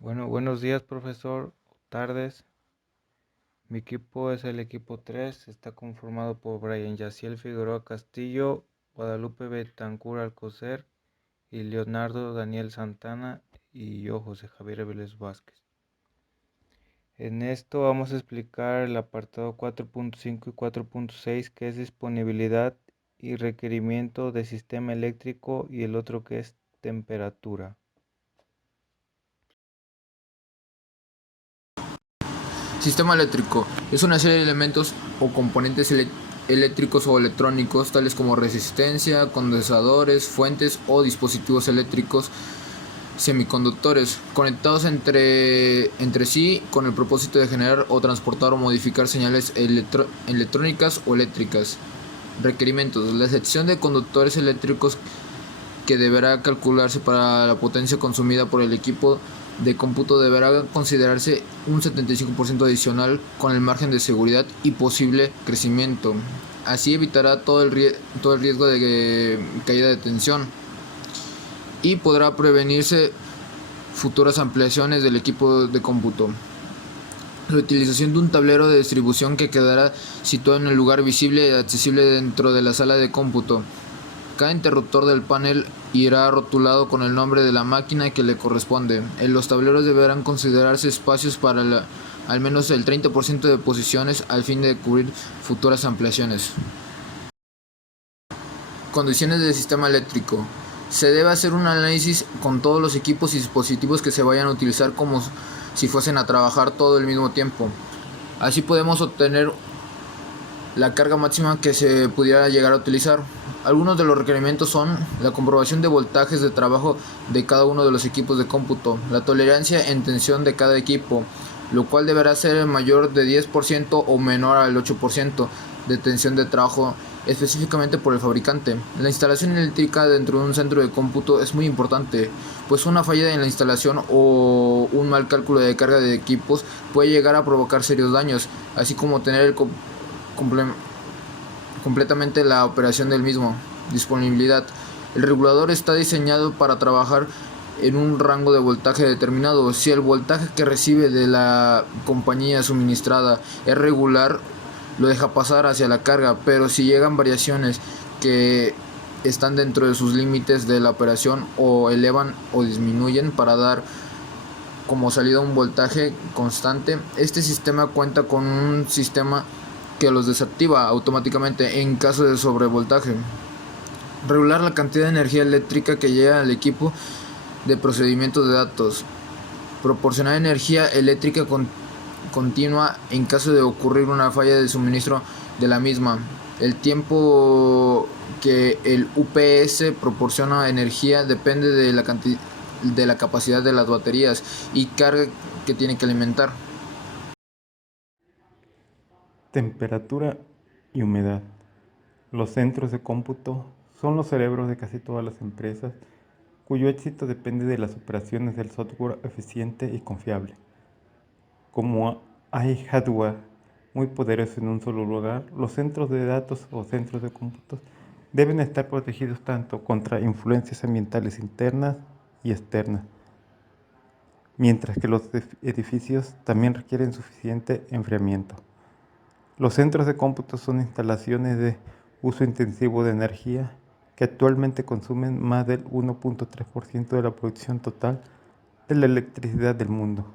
Bueno, buenos días, profesor. Tardes. Mi equipo es el equipo 3. Está conformado por Brian Yaciel Figueroa Castillo, Guadalupe Betancur Alcocer y Leonardo Daniel Santana y yo, José Javier Vélez Vázquez. En esto vamos a explicar el apartado 4.5 y 4.6, que es disponibilidad y requerimiento de sistema eléctrico, y el otro que es temperatura. Sistema eléctrico es una serie de elementos o componentes eléctricos o electrónicos, tales como resistencia, condensadores, fuentes o dispositivos eléctricos semiconductores, conectados entre sí con el propósito de generar o transportar o modificar señales electrónicas o eléctricas. Requerimientos: la sección de conductores eléctricos que deberá calcularse para la potencia consumida por el equipo de cómputo deberá considerarse un 75% adicional con el margen de seguridad y posible crecimiento. Así evitará todo el riesgo de caída de tensión y podrá prevenirse futuras ampliaciones del equipo de cómputo. La utilización de un tablero de distribución que quedará situado en el lugar visible y accesible dentro de la sala de cómputo. Cada interruptor del panel irá rotulado con el nombre de la máquina que le corresponde. En los tableros deberán considerarse espacios para al menos el 30% de posiciones al fin de cubrir futuras ampliaciones. Condiciones del sistema eléctrico. Se debe hacer un análisis con todos los equipos y dispositivos que se vayan a utilizar como si fuesen a trabajar todo al mismo tiempo. Así podemos obtener la carga máxima que se pudiera llegar a utilizar. Algunos de los requerimientos son la comprobación de voltajes de trabajo de cada uno de los equipos de cómputo, la tolerancia en tensión de cada equipo, lo cual deberá ser mayor de 10% o menor al 8% de tensión de trabajo específicamente por el fabricante. La instalación eléctrica dentro de un centro de cómputo es muy importante, pues una falla en la instalación o un mal cálculo de carga de equipos puede llegar a provocar serios daños, así como tener completamente la operación del mismo. Disponibilidad. El regulador está diseñado para trabajar en un rango de voltaje determinado. Si el voltaje que recibe de la compañía suministrada es regular, lo deja pasar hacia la carga, pero si llegan variaciones que están dentro de sus límites de la operación o elevan o disminuyen para dar como salida un voltaje constante, este sistema cuenta con un sistema que los desactiva automáticamente en caso de sobrevoltaje. Regular la cantidad de energía eléctrica que llega al equipo de procedimientos de datos. Proporcionar energía eléctrica continua en caso de ocurrir una falla de suministro de la misma. El tiempo que el UPS proporciona energía depende de la capacidad de las baterías y carga que tiene que alimentar. Temperatura y humedad. Los centros de cómputo son los cerebros de casi todas las empresas cuyo éxito depende de las operaciones del software eficiente y confiable. Como hay hardware muy poderoso en un solo lugar, los centros de datos o centros de cómputos deben estar protegidos tanto contra influencias ambientales internas y externas, mientras que los edificios también requieren suficiente enfriamiento. Los centros de cómputo son instalaciones de uso intensivo de energía que actualmente consumen más del 1.3% de la producción total de la electricidad del mundo.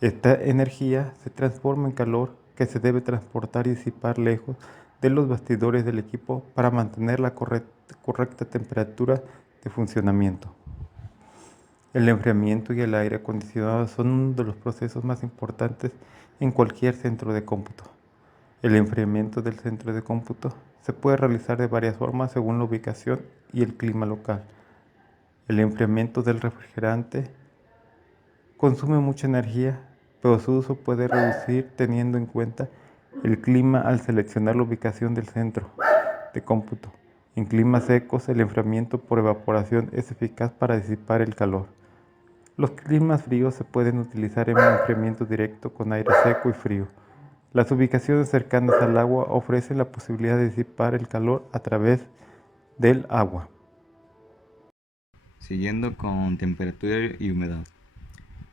Esta energía se transforma en calor que se debe transportar y disipar lejos de los bastidores del equipo para mantener la correcta temperatura de funcionamiento. El enfriamiento y el aire acondicionado son uno de los procesos más importantes en cualquier centro de cómputo. El enfriamiento del centro de cómputo se puede realizar de varias formas según la ubicación y el clima local. El enfriamiento del refrigerante consume mucha energía, pero su uso puede reducir teniendo en cuenta el clima al seleccionar la ubicación del centro de cómputo. En climas secos, el enfriamiento por evaporación es eficaz para disipar el calor. Los climas fríos se pueden utilizar en un enfriamiento directo con aire seco y frío. Las ubicaciones cercanas al agua ofrecen la posibilidad de disipar el calor a través del agua. Siguiendo con temperatura y humedad.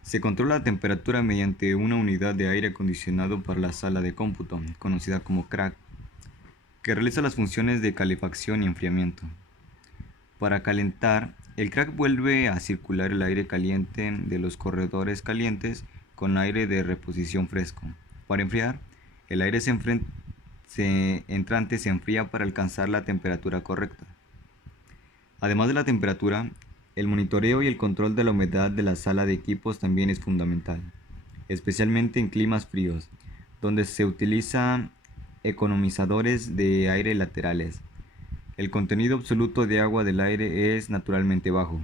Se controla la temperatura mediante una unidad de aire acondicionado para la sala de cómputo, conocida como CRAC, que realiza las funciones de calefacción y enfriamiento. Para calentar, el CRAC vuelve a circular el aire caliente de los corredores calientes con aire de reposición fresco. Para enfriar, el aire entrante se enfría para alcanzar la temperatura correcta. Además de la temperatura, el monitoreo y el control de la humedad de la sala de equipos también es fundamental, especialmente en climas fríos, donde se utilizan economizadores de aire laterales. El contenido absoluto de agua del aire es naturalmente bajo.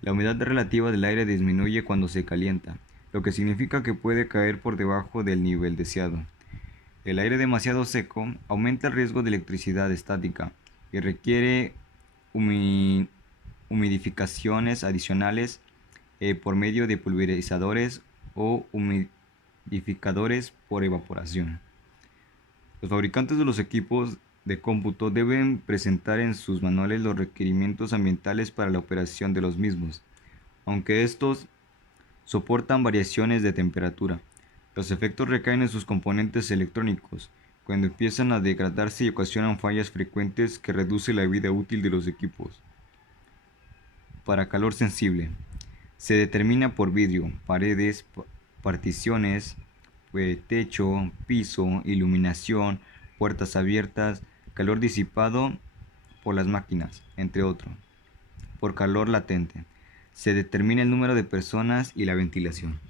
La humedad relativa del aire disminuye cuando se calienta, lo que significa que puede caer por debajo del nivel deseado. El aire demasiado seco aumenta el riesgo de electricidad estática y requiere humidificaciones adicionales por medio de pulverizadores o humidificadores por evaporación. Los fabricantes de los equipos de cómputo deben presentar en sus manuales los requerimientos ambientales para la operación de los mismos, aunque estos soportan variaciones de temperatura. Los efectos recaen en sus componentes electrónicos, cuando empiezan a degradarse y ocasionan fallas frecuentes que reducen la vida útil de los equipos. Para calor sensible, se determina por vidrio, paredes, particiones, techo, piso, iluminación, puertas abiertas, calor disipado por las máquinas, entre otros. Por calor latente, se determina el número de personas y la ventilación.